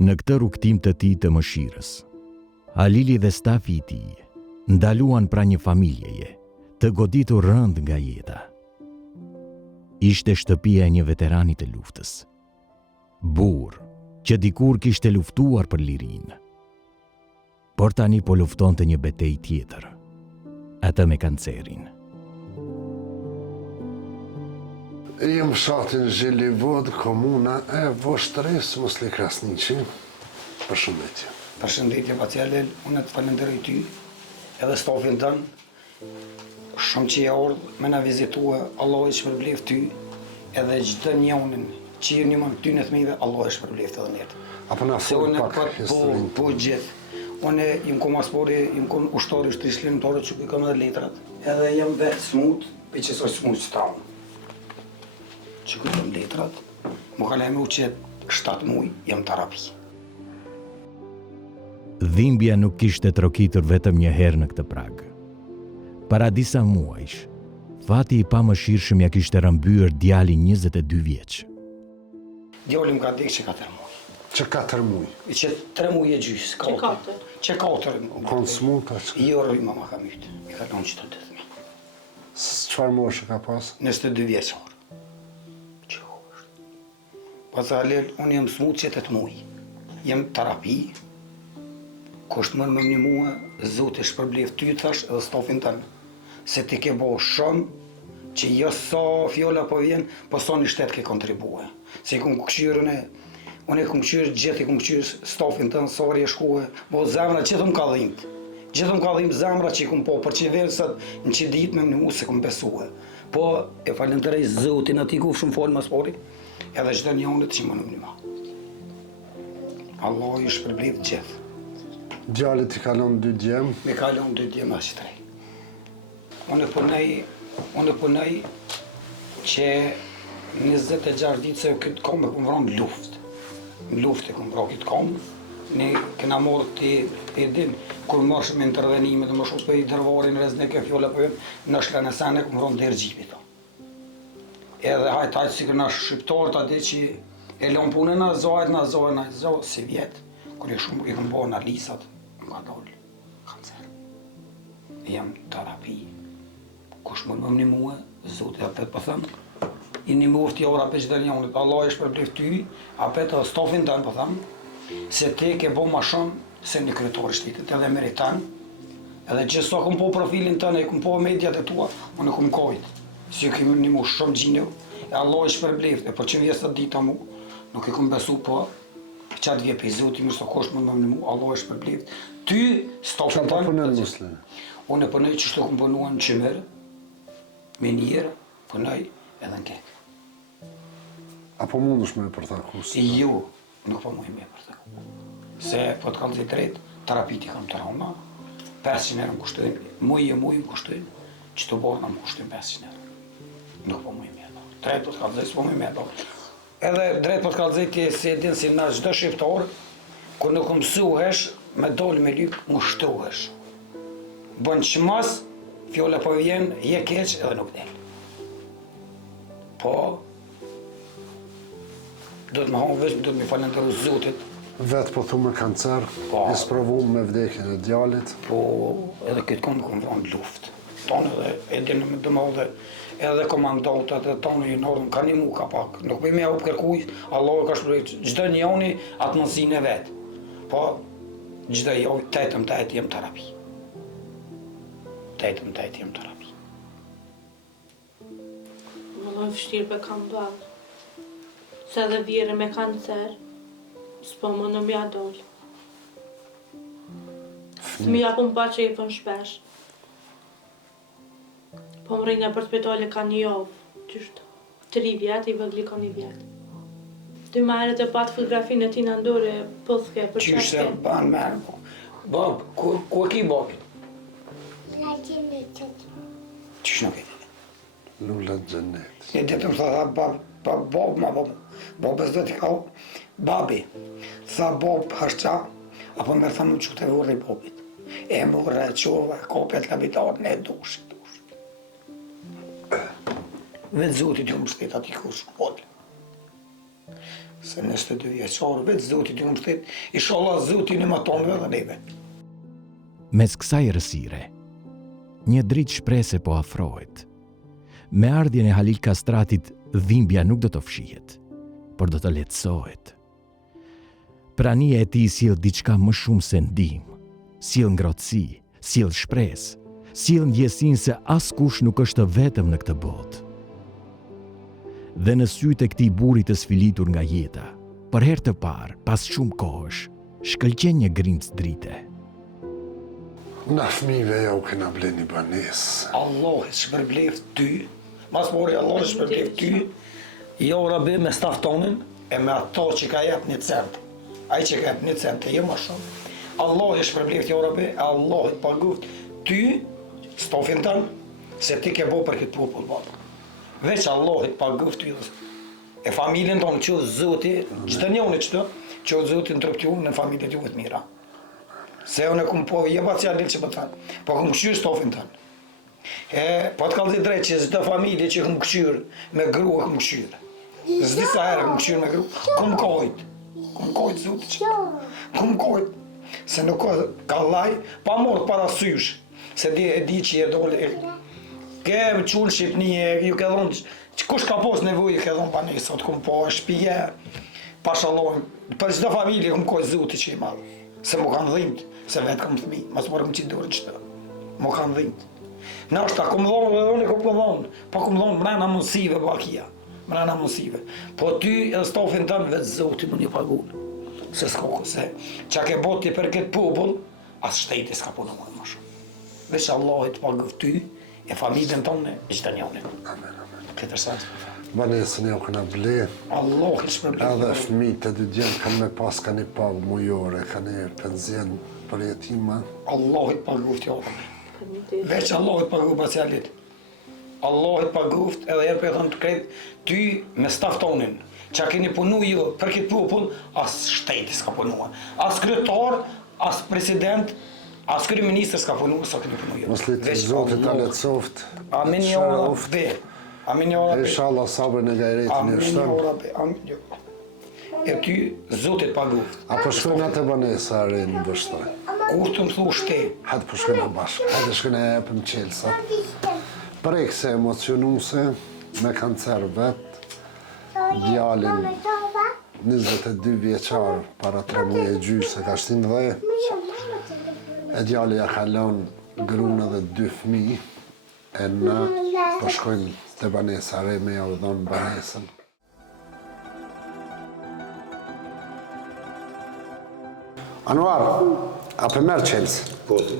Në këtë rrugtim të tij të mëshirës, Halili dhe stafi i tij ndaluan pra një familjeje të goditur rënd nga jeta. Ishte shtëpia e një veterani të luftës, burr që dikur kishte luftuar për lirinë, por tani po luftonte një betejë tjetër, atë me kancerin. Jem fshatin Zhelivod, komuna e Voshtrës, Musli Krasniqi. Përshëndetje. Përshëndetje Pacialel, unë të falenderoj ty, edhe stafin tënë, shumë që e ardhë me na vizitua, Allah i shpërbleft ty, edhe gjithë njonin që i njëmën ty në thmive, Allah i shpërbleft edhe njerë. Apo na fol pak historinë. Po gjithë. Unë jem kom aspori, jem kom ushtari shtrislimtore që kam edhe letrat. Edhe jem vetë smut, pe që soj smut që tamë. Që kam letrat, më kalem u që 7 muj, jem terapi. Dhimbja nuk kishte trokitur vetëm një herë në këtë prag. Para disa muajsh, fati i pamëshirshëm ja kishte rëmbyer djalin 22 vjeç. Djalim ka dek që 4 muaj. Që 4 muj? Që 3 muaj e gjysë, që 4. Konë smuta? Jo, roj mama ka mytë, i ka lonë që të 8.000. Çfarë moshë ka pas? 22 vjeçor. Që është? Pas Halil, unë jem smut që 8 muaj. Jem terapi, kusht më një mua, Zotë i shpërbleft ty thash edhe stafin tënë, se ti ke bo shumë, që jo sa fjolla po vjen, po sa një shtetë ke kontribue. Se i kumë këqyrën unë e kumë këqyrë gjithë, i kumë këqyrë stafin tënë, sari e shkuhe, bo zemra gjithë më ka dhimt. Gjithë më ka dhimt zemra që i kumë po, për që i verësat në që ditë me më se kumë besuhe. Po e falenderoj Zotin ati ku shumë folë mas pori, edhe gjithë njonët që më në mënima. Allah i shpërbleft gjithë. Djalit i kalon 2 djemë? Me kalon 2 djemë as 3. Unë punoj që 26 ditë se këtë kom e këmë vranë në luft. Në luft e këmë vranë këtë kom. Ne këna morë të edin, kur mërshë me intervenime dhe më shumë për i dërvarin reznek e fjolla për në shlën e sene këmë vranë dherë gjipit. Edhe hajtë si këna shqiptarët ati që e lon punën a zojt, si vjetë. Kur e shumë i këmë bo analisat, nga dollë, kancer. Jam terapi. Kush më një muë, Zotë apet për thëmë, i një muë fëti ora për gjithë njonët, Allah e shpërbleft ty, apet edhe stafin tënë për thëmë, se te ke bo ma shumë se një kryetori shtetit, edhe meritan, edhe që sa këm po profilin tënë, e këm po mediat e tua, unë e këm kojtë, si ju kemë një muë shumë gjinëv, e Allah e shpërbleft, e për që vjesë të dita mu, nuk e këm besu po, qatë vje për i Zotë, mirë së kosh më në mu, Allah e shpërbleft. Ty, stafin tënë... Qa pa punën musle? Unë e punoj që shto këmë punuan në qëmërë, me njerë, punoj edhe në kekë. Apo mundush me e përtakus? Jo, nuk po mujë me e përtakus. Se, po të kalë zi drejtë, terapiti kam të rona, 500 euro më kushtojnë, mujë më kushtojnë, që të borë në më kushtojnë 500 euro. Nuk po mujë me e do. Drejtë po të kalë zi, s'po mujë me e do. Edhe drejt po të kalëziti si e din si na çdo shqiptar, kur nuk mësuhesh, me dollë me lyp, më shtrohesh. Bën çmas, fjolla po vjen, je keq edhe nuk del. Po, do të më hanë veç, do të më falenderu Zotit. Vetë po thu me kancer, i sprovum me vdekjen e djalit. Po, edhe këtë kom vranë luftë. Tonë edhe, e dinë me dëmë edhe komandantët e tonë i nordën, ka një mu ka pak. Nuk për me u kërkuj, Allah e ka shpërrejt, gjithë njoni atë mësinë e vetë. Po, gjithë jo, 8 jem terapi. 8 jem terapi. Më dojnë fështirë për kam dalë. Se dhe vire me kancer, s'po më në mja dollë. S'mija po më pa që i fën shpesh. Po më rinja për spitale ka një javë, qështë 3 vjetë, i vëgli ka 1 vjetë. 2 marët e patë fotografinë e ti në ndore, pëthke, për qështë. Qështë e banë merë, Bab, ku e ki babin? Qështë nuk e ti? Lula Gjenet. E ditë më tha, babës dhe t'i ka, babi, tha bab hashqa, apo mërë tha më që të vërri babit. E më rëqova, kopjet labitarën e dushit. Vetë Zotit ju më shtet ati kush, odë. Se 22 vjeçar, vetë Zoti të mbështet, inshallah Zoti në matonve dhe neve. Mes kësaj errësire, një dritë shprese po afrohet. Me ardhjen e Halil Kastratit, dhimbja nuk do të fshihet, por do të lehtësohet. Prania e tij sjell diçka më shumë se ndihmë, sjell ngrohtësi, sjell shpresë, sjell ndjesinë se askush nuk është vetëm në këtë botë. Dhe në sytë e këtij burri të sfilitur nga jeta, për herë të parë, pas shumë kohësh, shkëlqen një grimcë drite. Na fëmijëve ja u kena ble një banesë. Allah e shpërbleft ty, mas mori Allah e shpërbleft ty, jo rabi me staftonin e me ato që ka jep një cent. Ai që ka jep një cent e jo ma shumë. Allah e shpërbleft jo rabi, Allah e paguft ty, stofin tënë, se ti ke bo për këtë popull batë. Veç Allah e paguft ty, e familjen tonë që Zoti, gjithë njënë qëtë, që Zoti në trupë në familjet ju të mira. Se unë e kumë po, je pa cjallit që për thënë, po kumë këshyrë stofin tënë. Po të kalë të drejtë që zdo familje që kumë këshyrë, me grua kumë këshyrë. Zdi sa herë kumë këshyrë me grua, kumë kojtë Zotë që, kumë kojtë. Se nuk ka laj, pa morë parasysh, se di që je dole, ke qullë Shqipnije, ju ke dhonë, kush ka pos nevojë, ke dhonë banesot, kumë po, shpije, pashalojnë, për zdo familje kumë kojtë Zotë që i madhë. Se mu kanë dhimbë, se vetë kam fëmi, mas morë më qitë dorë qëtë, mu kanë dhimbë. Në është ta kumë dhonë dhe dhoni kumë dhonë, po kumë dhonë mrena mësive bakia, mrena mësive. Po ty e stofin tënë vetë Zoti më një pagunë, se s'ko se që ke boti për këtë popull, as shteti s'ka punu më shumë. Veç Allah e të paguft ty, e familjen tonë, e qëtë njone. Amen, amen. Këtë rësatë. Banesën ja u kena ble. Allah e shpërbleft. Edhe fëmijët e dy djenë kanë me pas ka një pagë mujore, ka një penzien për jetima. Allah e të paguft jo. Veç Allah e të paguft bacialit. Allah e të paguft edhe e për thënë të kretë ty me staftonin. Që keni punu jo për këtë popull, as shteti s'ka punua. As kryetar, as president, as kryeministër s'ka punua, sa keni punu jo. Moslit Zotit ta letësoft. Amin jo rabbi. Amin jo rabbi. Inshallah sabër në gajretin e Amin jo shtëm. rabbi. Amin jo. E ty Zotit paguft. Apo shkojnë atë banesa are në bështaj. Kur të më thu shte. Hajde po shkojnë bashkë, hajde shkojnë e epëm qelsa. Prekse emocionuse, me kancer vetë, djalin 22 vjeçar, para 3 muaj e gjysë, ka shtin dhe, e djali ja ka lënë grunë dhe 2 fëmijë, e na po shkojnë të banesa re me ja u dhonë banesën. Anuar, a për merë qelës? Puti.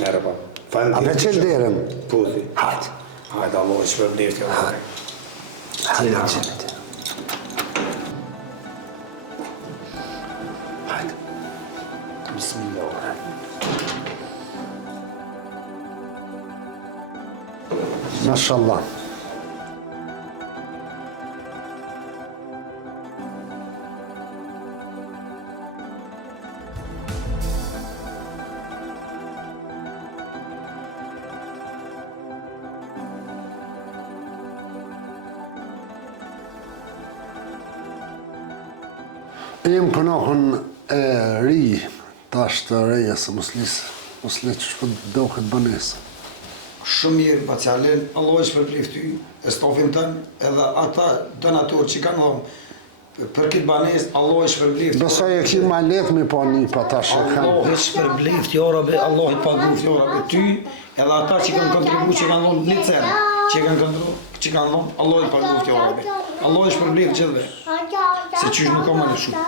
Merhaba. A për qelë derën? Puti. Hajde. Hajde Allah e shpërbleft jo rabbi. Hajde qelët. Hajde. Bismillah. Mashallah. Jem kënaqën e ri, tash të reja se mosle që shpët do këtë banesë. Shumë mirë, bacialin, Allah e shpërbleft ty, e stofin tënë, edhe ata donatorë që kanë dhonë, për këtë banesë, Allah e shpërbleft. Besoj e ki ma letë me pa një pa ta që kanë. Allah e shpërbleft, jo rabbi, Allah e paguft, jo rabbi, ty, edhe ata që kanë kontribu, që kanë dhonë një cent, që kanë kontribu, që kanë dhonë, Allah e paguft, jo rabbi. Allah e shpërbleft gjithve, se qysh nuk ka ma në shumë.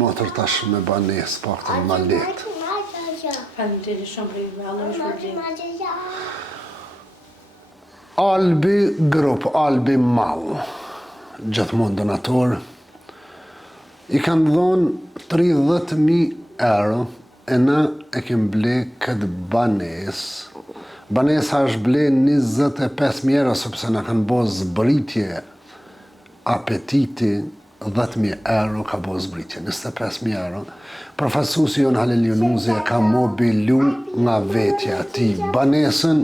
Motër tash me banesë, pak të ma letë. Faleminderit shumë për juve, Allah ju shpërblet. Albi Grup, Albi Mall, gjithmonë donator, i kanë dhonë 30.000 euro, e na e kemë ble këtë banesë. Banesa është ble 25.000 euro, sepse na kanë bo zbritje apetiti, 10.000 euro ka bo zbritje, 25.000 euro. Profesusi jonë Halil Junuzi e ka mobilu nga vetja ati banesën,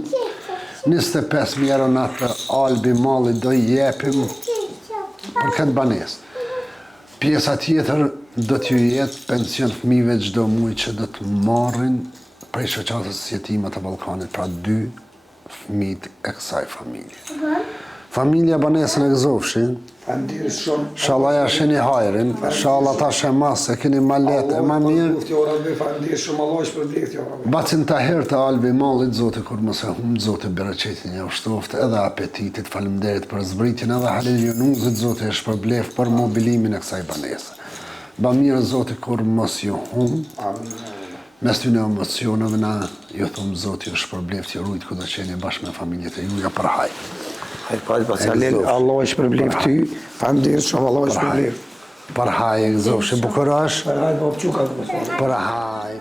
25.000 euro në atë Albi Malli do jepim për këtë banesë. Pjesa tjetër do t'ju jetë pension fëmijëve çdo muaj që do të marrin prej shoqatës së jetimëve të Ballkanit, pra 2 fëmijët e kësaj familje. Familja banesën e gëzofshin, Faleminderit shumë. inshallah ja sheni hajrin, inshallah ta shemas e keni ma letë e ma mirë. Faleminderit shumë, Allah i shpërblet, ja Rabbi. Bacin të herë të albi mallit, Zotë kur mos e humbë, Zotë bereqetin ja ushtoft, edhe apetitit, faleminderit për zbritjen, edhe Halil Junuzit, Zotë e shpërblef për mobilimin e kësaj banese. Ba mirë, Zotë kur mos ju humbë, mes ty në emocioneve na ju thumë Zotë ju shpërblef, ju rujtë ku do qeni bashkë me familjet e juja për haj. Allah i shpërblef ty, faleminderit shumë, Allah i shpërblef. Për haj, gëzofshi bukurash, Për hajt babçuka. për haj.